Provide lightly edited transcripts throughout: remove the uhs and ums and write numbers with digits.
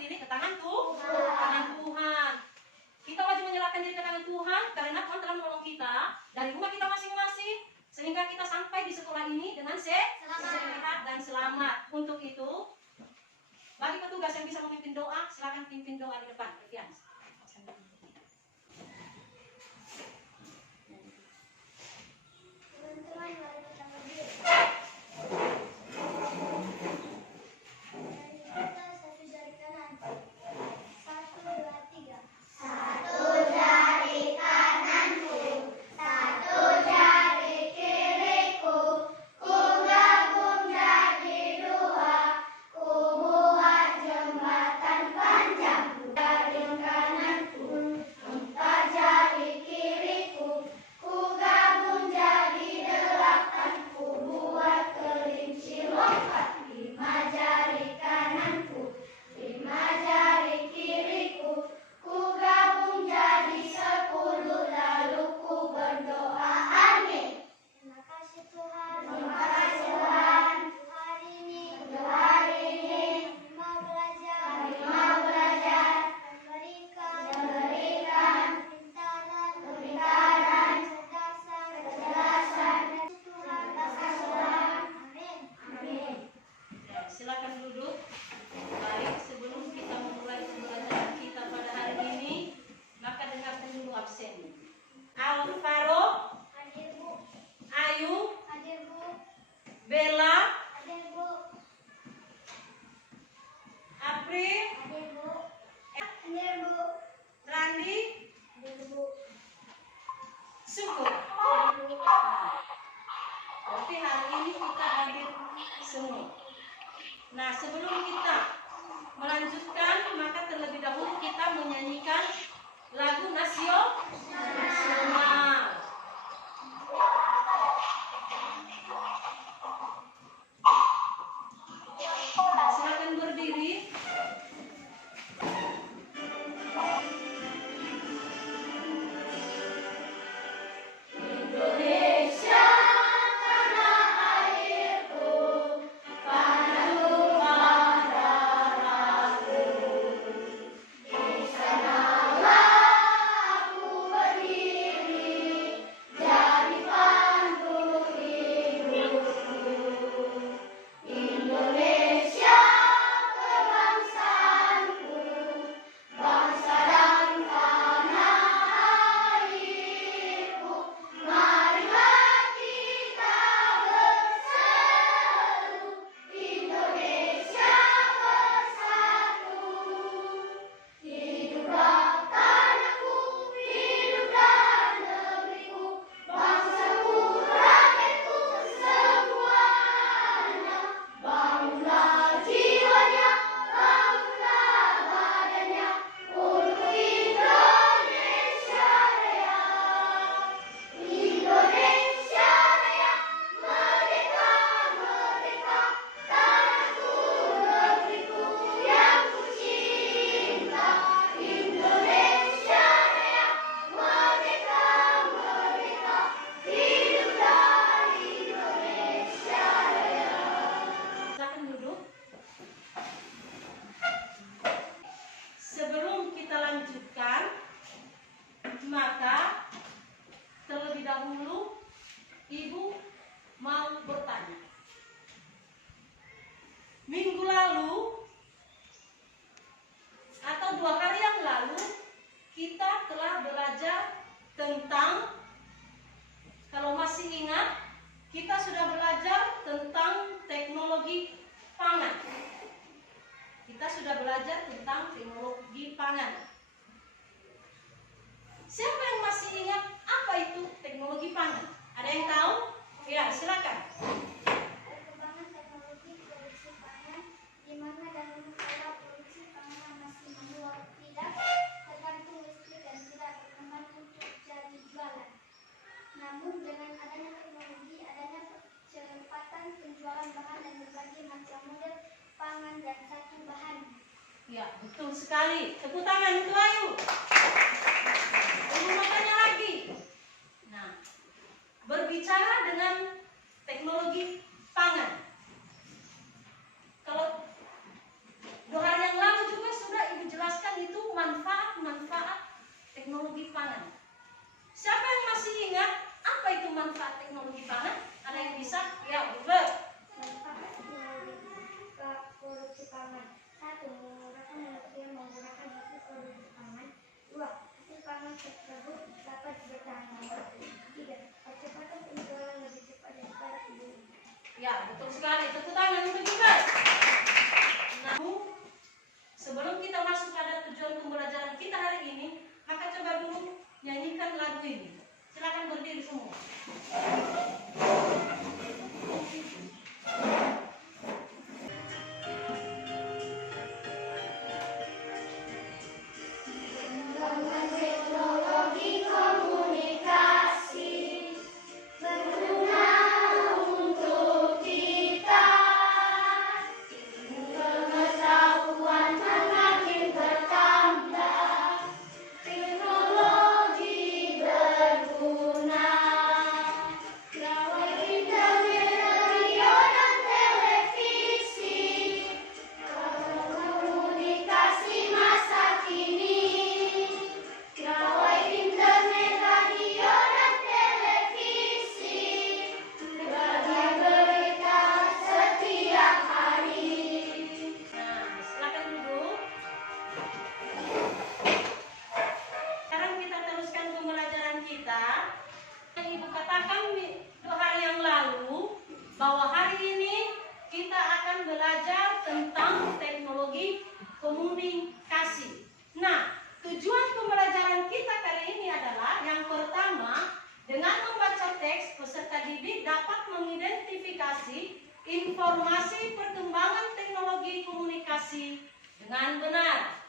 diri ke tangan Tuhan. Kita wajib menyerahkan diri ke tangan Tuhan karena Tuhan telah menolong kita dari rumah kita masing-masing sehingga kita sampai di sekolah ini dengan sehat dan selamat. Untuk itu, bagi petugas yang bisa memimpin doa, silakan pimpin doa di depan. Teman-teman, mari kita berdiri. Kita satu jari kanan. 1, 2, 3. Satu jari kananku, satu jari kiriku, ku gabung jadi dua, ku buat jembatan panjang. Jari kananku, 4 jari kiriku, ku gabung jadi 8, ku buat kelinci lompat. 5 jari kananku, 5 jari kiriku, ku gabung jadi 10, lalu ku berdoa amin. Terima kasih Tuhan. Terima kasih Tuhan. Untuk hari ini. Mau belajar. Memberikan kepintaran, kecerdasan. Tuhan, kasih Tuhan. Amin. Silakan duduk. Baik, sebelum kita memulai pembelajaran kita pada hari ini, maka dengarkan dulu absen. Alvaro, Hadir Bu. Ayu, Hadir Bu. Bella, Hadir Bu. April, Hadir Bu. Hadir Bu. Randi, Hadir Bu. Syukur. Hadir Bu. Berarti hari ini kita hadir semua. Nah, sebelum kita melanjutkan, maka terlebih dahulu kita menyanyikan lagu nasional. Silakan berdiri. Indonesia, tanah airku, tanah Tuhan darahku. Di sanalah aku berdiri, jadi pandu hidupku. Indonesia, kebangsaanku, bangsa dan tanah airku. Marilah kita berseru, Indonesia bersatu. Hiduplah tanahku, hiduplah negeriku, bangsaku, rakyatku semuanya. Bangunlah jiwanya, bangunlah badannya, untuk Indonesia Raya. Indonesia Raya, merdeka, merdeka, tanahku, negeriku yang ku cinta. Indonesia Raya, merdeka, merdeka, hiduplah Indonesia Raya. Silakan duduk. Sebelum kita lanjutkan, maka terlebih dahulu Ibu mau bertanya. Minggu lalu atau 2 hari yang lalu kita telah belajar tentang, kalau masih ingat, kita sudah belajar tentang teknologi pangan. Kita sudah belajar tentang teknologi pangan. Siapa yang masih ingat apa itu teknologi pangan? Ada yang tahu? Ya, silakan. Perkembangan teknologi produksi pangan, di mana dahulu kala produksi pangan masih manual, tidak tergantung listrik dan tidak berkembang untuk jadi jualan. Namun dengan adanya teknologi, adanya percepatan penjualan bahan dan berbagai macam model pangan dan satu bahan. Ya, betul sekali. Tepuk tangan untuk Ayu. Ibu mau tanya lagi. Nah, berbicara dengan teknologi pangan. Kalau 2 hari yang lalu juga sudah Ya, betul sekali. Tepuk tangan untuk juga. Nah, sebelum kita masuk pada tujuan pembelajaran kita hari ini, maka coba dulu nyanyikan lagu ini. Silakan berdiri semua. Teknologi komunikasi berguna untuk kita. Pengetahuan semakin bertambah. Teknologi berguna. Gawai internet, radio dan televisi. Komunikasi masa kini. Gawai internet, radio dan televisi. Berbagi berita setiap hari. Nah, silakan duduk. Sekarang kita teruskan pembelajaran kita. Yang Ibu katakan 2 hari yang lalu bahwa hari ini kita akan belajar tentang teknologi komunikasi. Nah, tujuan pembelajaran kita kali ini adalah yang pertama, dengan membaca teks, peserta didik dapat mengidentifikasi informasi perkembangan teknologi komunikasi dengan benar.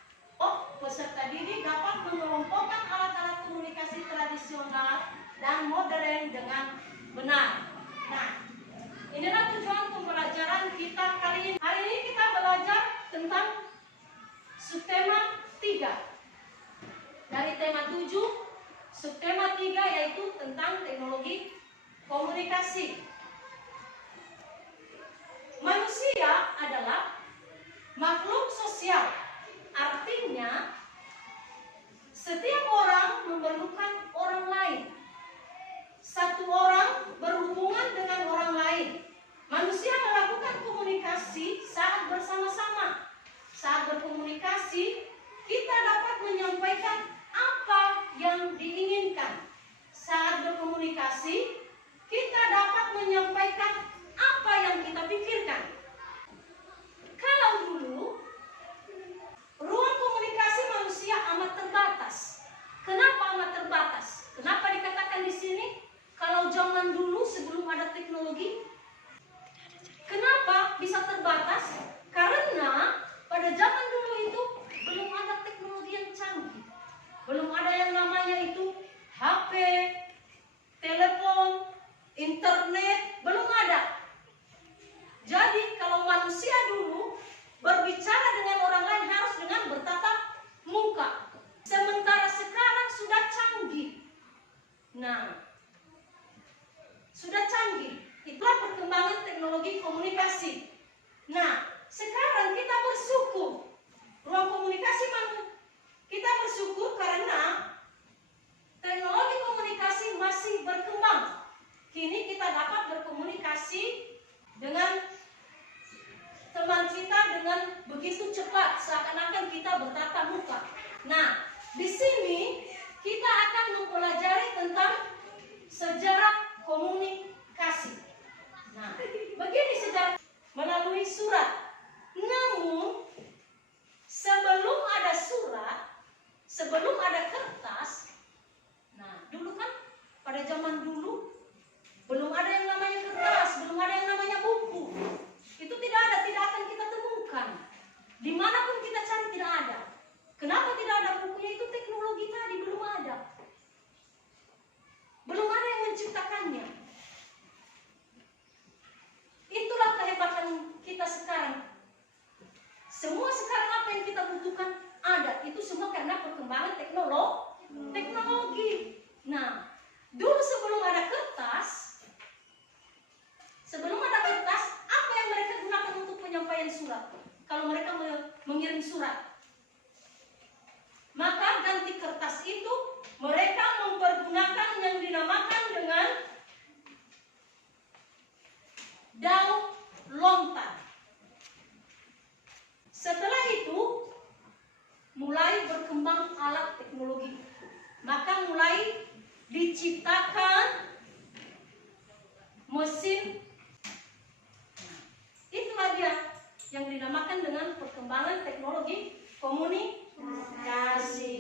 Peserta didik dapat mengelompokkan alat-alat komunikasi tradisional dan modern dengan benar. Nah, inilah tujuan pembelajaran kita kali ini. Hari ini kita belajar tentang subtema 3. Dari tema 7, subtema 3 yaitu tentang teknologi komunikasi. Manusia adalah makhluk sosial. Artinya, setiap orang memerlukan orang lain. Satu orang berhubungan dengan orang lain. Manusia melakukan komunikasi saat bersama-sama. Saat berkomunikasi, kita dapat menyampaikan apa yang diinginkan. Saat berkomunikasi, kita dapat menyampaikan apa yang kita pikirkan. Kalau dulu, ruang komunikasi manusia amat terbatas. Kenapa amat terbatas? Kenapa dikatakan di sini? Kalau zaman dulu sebelum ada teknologi, kenapa bisa terbatas? Karena pada zaman dulu itu belum ada teknologi yang canggih. Belum ada yang namanya itu HP, telepon, internet, belum ada. Jadi kalau manusia dulu berbicara dengan orang lain harus dengan bertatap muka. Sementara sekarang sudah canggih. Nah, sudah canggih. Itulah perkembangan teknologi komunikasi. Nah, sekarang kita bersyukur. Ruang komunikasi kita bersyukur karena teknologi komunikasi masih berkembang. Kini kita dapat berkomunikasi dengan teman kita dengan begitu cepat, seakan-akan kita bertatap muka. Nah, di sini kita akan mempelajari tentang sejarah komunikasi. Nah, begini sejarah melalui surat. Namun, sebelum ada surat, sebelum ada kertas, nah, dulu kan pada zaman dulu belum ada yang namanya kertas, belum ada yang namanya buku. Itu tidak akan kita temukan. Dimanapun kita cari tidak ada. Kenapa tidak ada bukunya? Itu teknologi tadi belum ada. Belum ada yang menciptakannya. Itulah kehebatan kita sekarang. Semua sekarang apa yang kita butuhkan ada. Itu semua karena perkembangan teknologi. Nah, dulu sebelum ada kertas, apa yang mereka gunakan untuk penyampaian surat? Kalau mereka mengirim surat, maka ganti kertas itu mereka mempergunakan yang dinamakan dengan daun lontar. Setelah itu mulai berkembang alat teknologi. Maka mulai diciptakan mesin komunikasi.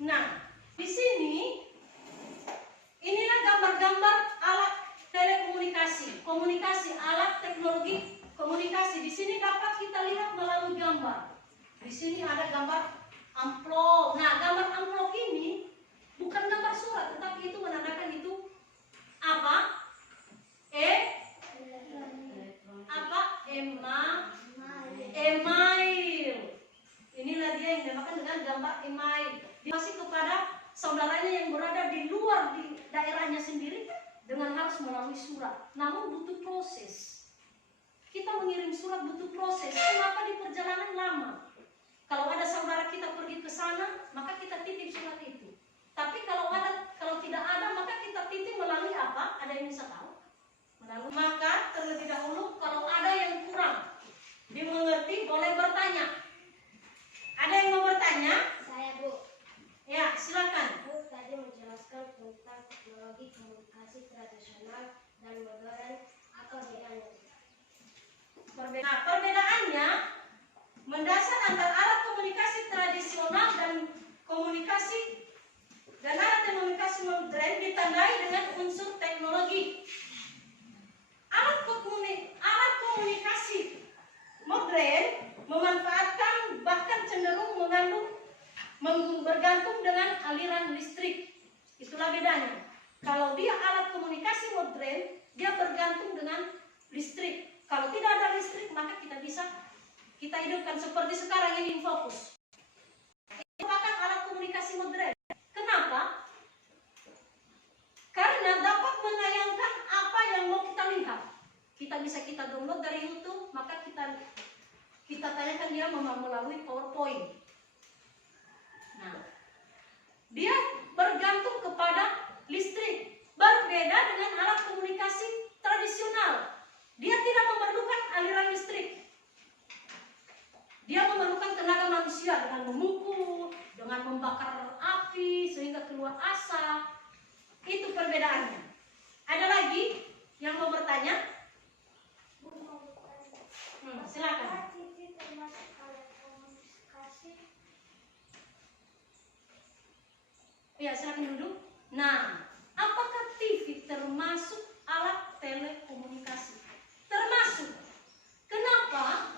Nah, di sini inilah gambar-gambar alat telekomunikasi, komunikasi, alat teknologi komunikasi. Di sini dapat kita lihat melalui gambar. Di sini ada gambar amplop. Nah, gambar amplop ini bukan gambar surat, tetapi itu menandakan itu apa? Email. Inilah dia yang dinamakan dengan gambar email. Masih kepada saudaranya yang berada di luar di daerahnya sendiri dengan harus melalui surat. Namun butuh proses. Kita mengirim surat butuh proses. Kenapa di perjalanan lama? Kalau ada saudara kita pergi ke sana, maka kita titip surat itu. Tapi kalau tidak ada, maka kita titip melalui apa? Ada yang bisa tahu? Maka terlebih dahulu kalau ada yang kurang dimengerti boleh bertanya. Ada yang mau bertanya? Saya, Bu. Ya, silakan. Bu tadi menjelaskan tentang teknologi komunikasi tradisional dan modern. Apa bedanya? Nah, perbedaannya mendasar antara alat komunikasi tradisional dan alat komunikasi modern ditandai dengan unsur teknologi. Alat komunikasi modern memanfaatkan bahkan cenderung bergantung dengan aliran listrik. Itulah bedanya. Kalau dia alat komunikasi modern, dia bergantung dengan listrik. Kalau tidak ada listrik, maka kita hidupkan seperti sekarang ini Infocus. Itu merupakan alat komunikasi modern. Kenapa? Karena dapat menayangkan apa yang mau kita lihat. Kita download dari YouTube, maka kita tanyakan dia melalui PowerPoint. Nah, dia bergantung kepada listrik. Berbeda dengan alat komunikasi tradisional. Dia tidak memerlukan aliran listrik. Dia memerlukan tenaga manusia dengan memukul, dengan membakar api sehingga keluar asap. Itu perbedaannya. Ada lagi yang mau bertanya? Silakan. TV termasuk alat komunikasi? Ya, silakan duduk. Nah, apakah TV termasuk alat telekomunikasi? Termasuk. Kenapa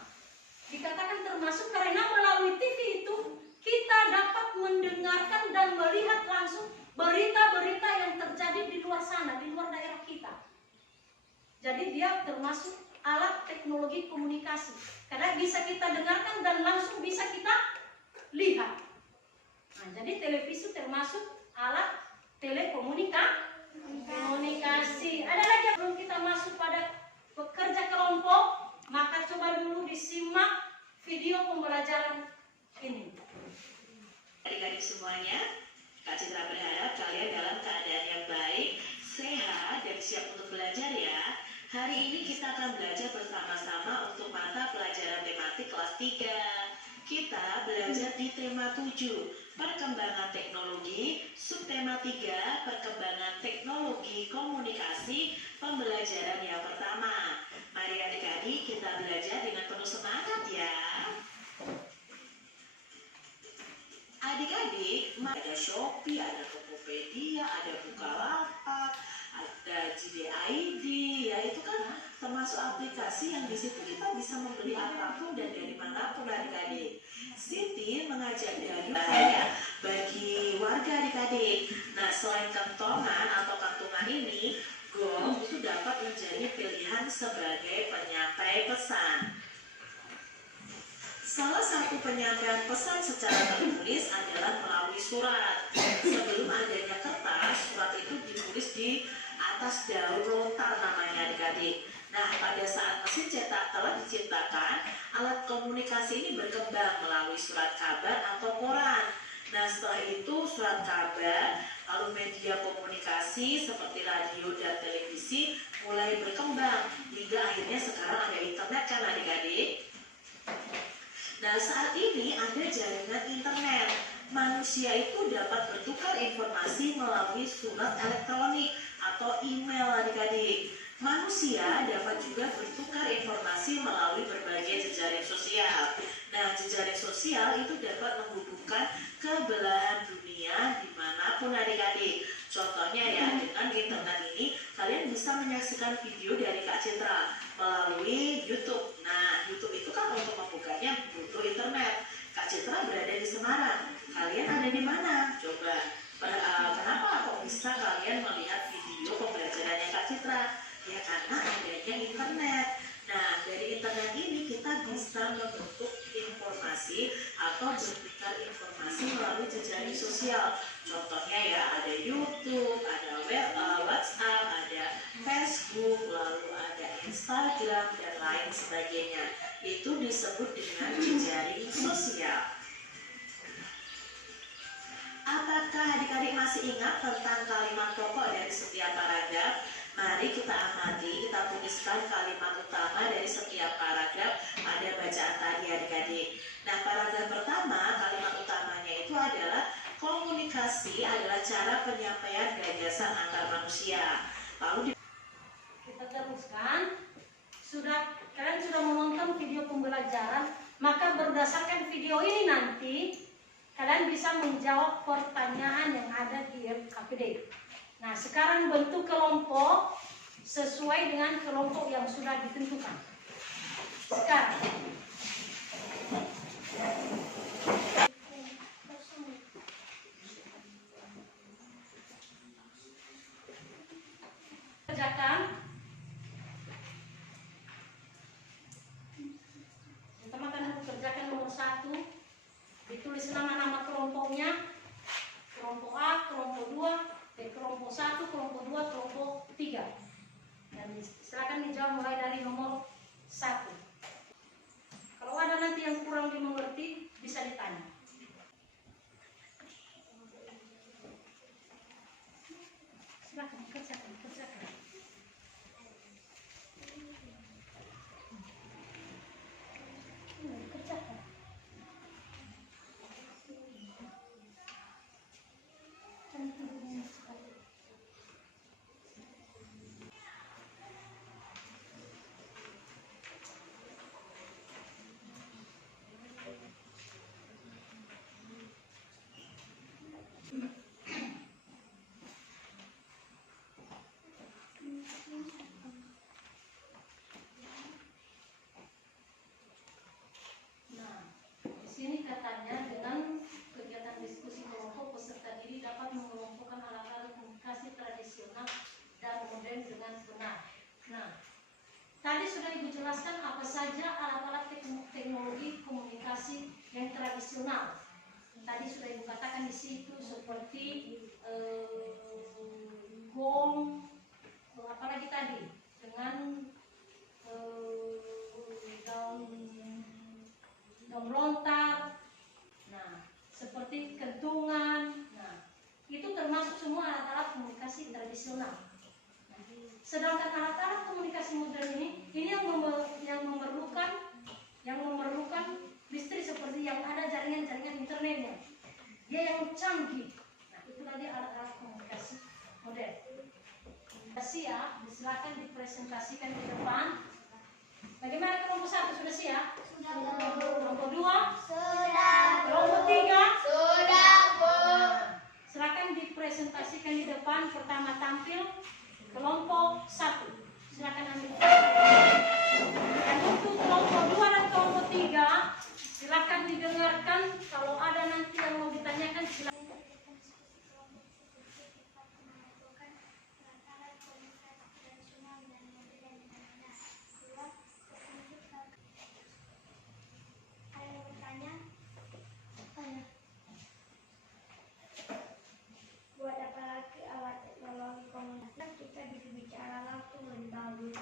dikatakan termasuk? Karena melalui TV itu kita dapat mendengarkan dan melihat langsung berita-berita yang terjadi di luar sana, di luar daerah kita. Jadi dia termasuk alat teknologi komunikasi. Karena bisa kita dengarkan dan langsung bisa kita lihat. Nah, jadi televisi termasuk alat telekomunikasi. Ada lagi yang belum kita masuk pada pekerja kelompok, maka coba dulu disimak video pembelajaran ini. Adik-adik semuanya, Kak Citra berharap kalian dalam keadaan yang baik, sehat, dan siap untuk belajar ya. Hari ini kita akan belajar bersama-sama untuk mata pelajaran tematik kelas 3. Kita belajar di tema 7, perkembangan teknologi, subtema 3, perkembangan teknologi komunikasi, pembelajaran yang pertama. Mari adik-adik kita belajar dengan penuh semangat ya. Adik-adik, ada Shopee, ada Tokopedia, ada Bukalapak, ada JDID, ya itu kan termasuk aplikasi yang di situ kita bisa membeli apapun dan dari manapun adik-adik. Siti mengajak dari bahaya bagi warga adik-adik. Nah, selain kentongan atau kantungan ini, gong itu dapat menjadi pilihan sebagai penyampai pesan. Salah satu penyampaian pesan secara tertulis adalah melalui surat. Sebelum adanya kertas, surat itu ditulis di atas daun lontar namanya adik-adik. Nah, pada saat mesin cetak telah diciptakan, alat komunikasi ini berkembang melalui surat kabar atau koran. Nah, setelah itu surat kabar, lalu media komunikasi seperti radio dan televisi mulai berkembang. Hingga akhirnya sekarang ada internet kan adik-adik? Nah, saat ini ada jaringan internet. Manusia itu dapat bertukar informasi melalui surat elektronik atau email adik-adik. Manusia dapat juga bertukar informasi melalui berbagai jejaring sosial. Nah, jejaring sosial itu dapat menghubungkan ke belahan dunia dimanapun adik-adik. Contohnya ya, dengan internet ini kalian bisa menyaksikan video dari Kak Citra melalui YouTube. Nah, YouTube itu kan untuk membukanya butuh internet. Kak Citra berada di Semarang. Kalian ada di mana? Coba. Kenapa kok bisa kalian melihat video pembelajarannya Kak Citra? Ya karena adanya internet. Nah, dari internet ini kita bisa membentuk informasi atau bertukar informasi melalui jejaring sosial. Contohnya ya, ada YouTube, ada WhatsApp, ada Facebook, lalu ada Instagram, dan lain sebagainya. Itu disebut dengan jejaring sosial. Apakah adik-adik masih ingat tentang kalimat pokok dari setiap paragraf? Mari kita amati, kita tuliskan kalimat utama dari setiap paragraf pada bacaan tadi adik-adik. Nah, paragraf pertama, kalimat utamanya itu adalah komunikasi adalah cara penyampaian gagasan antar manusia. Lalu Kita teruskan. Kalian sudah menonton video pembelajaran, maka berdasarkan video ini nanti kalian bisa menjawab pertanyaan yang ada di KPD. Nah, sekarang bentuk kelompok sesuai dengan kelompok yang sudah ditentukan. Sekarang kerjakan. Teman-teman harus kerjakan nomor 1. Ditulis nama-nama kelompoknya. Kelompok A, kelompok 2, kelompok 1, kelompok 2, kelompok 3. Dan silakan dijawab mulai dari nomor 1. Kalau ada nanti yang kurang dimengerti, bisa ditanya. Silakan kerjakan. Kerjakan. Nah, di sini katanya dengan kegiatan diskusi kelompok peserta didik dapat mengelompokkan alat-alat komunikasi tradisional dan modern dengan benar. Nah, tadi sudah Ibu jelaskan apa saja alat-alat teknologi komunikasi yang tradisional. Tadi sudah Ibu katakan di situ seperti gong, apalagi tadi dengan daun lontar, nah seperti kentungan, nah itu termasuk semua alat-alat komunikasi tradisional. Nah, sedangkan alat-alat komunikasi modern ini yang memerlukan listrik seperti yang ada jaringan internetnya, dia yang canggih. Nah itu tadi alat-alat komunikasi modern. Siap, silakan dipresentasikan di depan. Bagaimana kelompok 1 sudah siap? Sudah. Kelompok 2? Sudah. Kelompok 3? Sudah, Bu. Nah, silakan dipresentasikan di depan. Pertama tampil kelompok 1. Silakan ambil. Dan untuk kelompok 2 dan kelompok 3, silakan didengarkan. Kalau ada nanti yang mau ditanyakan, silakan. Buat apa lagi alat teknologi komunikasi? Kita bisa bicara langsung lebih bagus.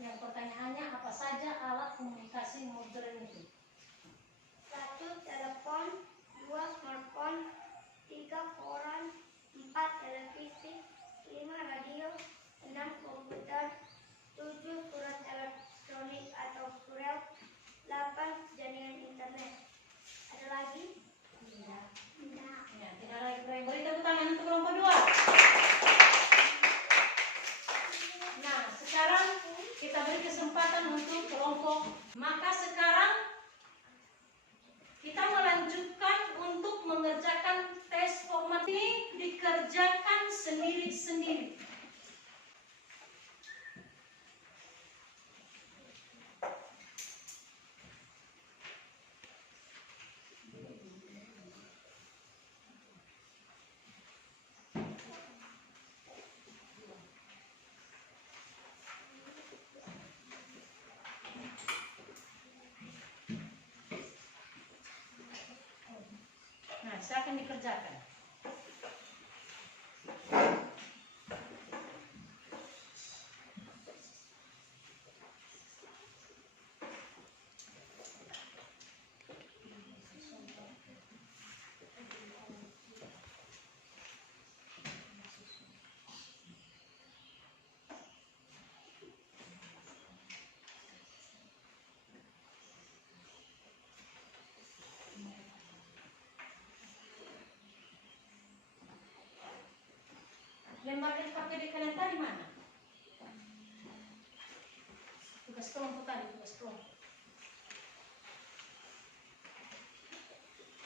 Yang pertanyaannya apa saja alat komunikasi modern itu? 1. Telepon, 2. Smartphone, 3. Koran, 4. Televisi, 5. Radio, 6. Komputer, 7. Surat elektronik atau surel, 8. Jaringan internet. Ada lagi? Tidak. Ya, tidak lagi. Beri tepuk tangan untuk kelompok 2. Nah, sekarang kita beri kesempatan untuk kelompok. Maka sekarang kita melanjutkan untuk mengerjakan tes format ini, dikerjakan sendiri-sendiri. Nah, silakan dikerjakan. Lembar LKPD kalian tadi mana? Tugas kelompok tadi, tugas kelompok.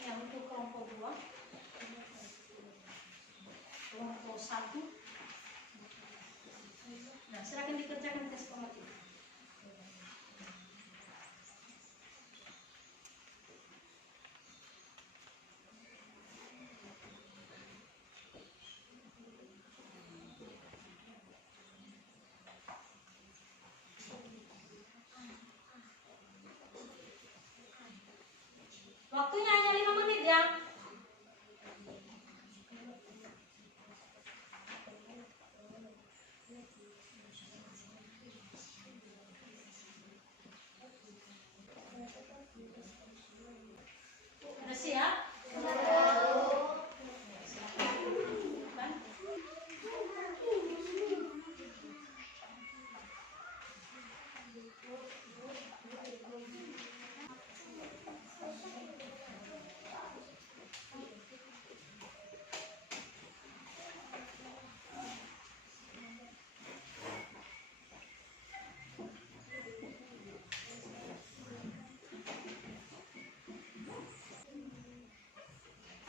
Yang untuk kelompok 2, kelompok 1. Nah, silakan dikerjakan tes format itu. Waktunya hanya 5 menit ya. Udah siap?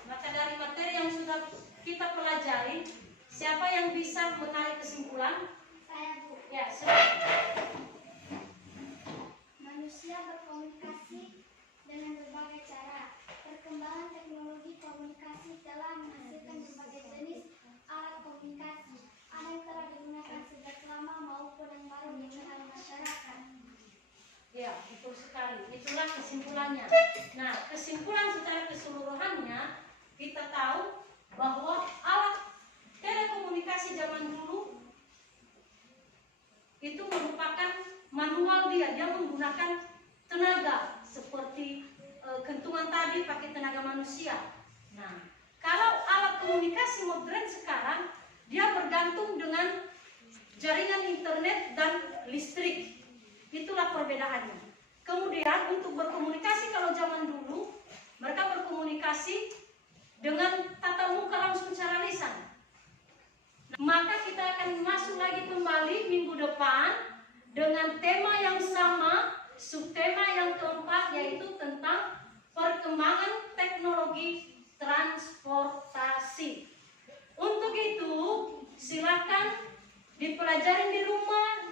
Maka dari materi yang sudah kita pelajari, siapa yang bisa menarik kesimpulan? Saya, Bu. Ya, silakan. Manusia berkomunikasi dengan berbagai cara. Perkembangan teknologi komunikasi telah menghasilkan berbagai jenis alat komunikasi. Ada yang telah digunakan sejak lama maupun yang baru dikenal masyarakat. Ya, betul sekali. Itulah kesimpulannya. Nah, kesimpulan secara keseluruhannya, kita tahu bahwa alat telekomunikasi zaman dulu itu merupakan manual dia menggunakan tenaga seperti kentungan tadi pakai tenaga manusia. Nah, kalau alat komunikasi modern sekarang dia bergantung dengan jaringan internet dan listrik. Itulah perbedaannya. Kemudian untuk berkomunikasi kalau zaman dulu mereka berkomunikasi dengan tatap muka langsung secara lisan. Maka kita akan masuk lagi kembali minggu depan dengan tema yang sama, subtema yang keempat yaitu tentang perkembangan teknologi transportasi. Untuk itu silakan dipelajari di rumah,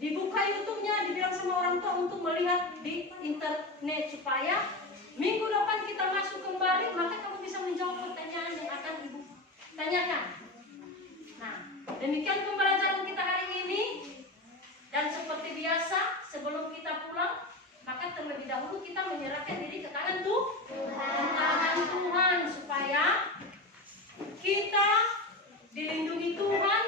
dibuka YouTube-nya, dibilang sama orang tua untuk melihat di internet supaya minggu depan kita masuk kembali, maka kamu bisa menjawab pertanyaan yang akan Ibu tanyakan. Nah, demikian pembelajaran kita hari ini. Dan seperti biasa, sebelum kita pulang, maka terlebih dahulu kita menyerahkan diri ke tangan Tuhan supaya kita dilindungi Tuhan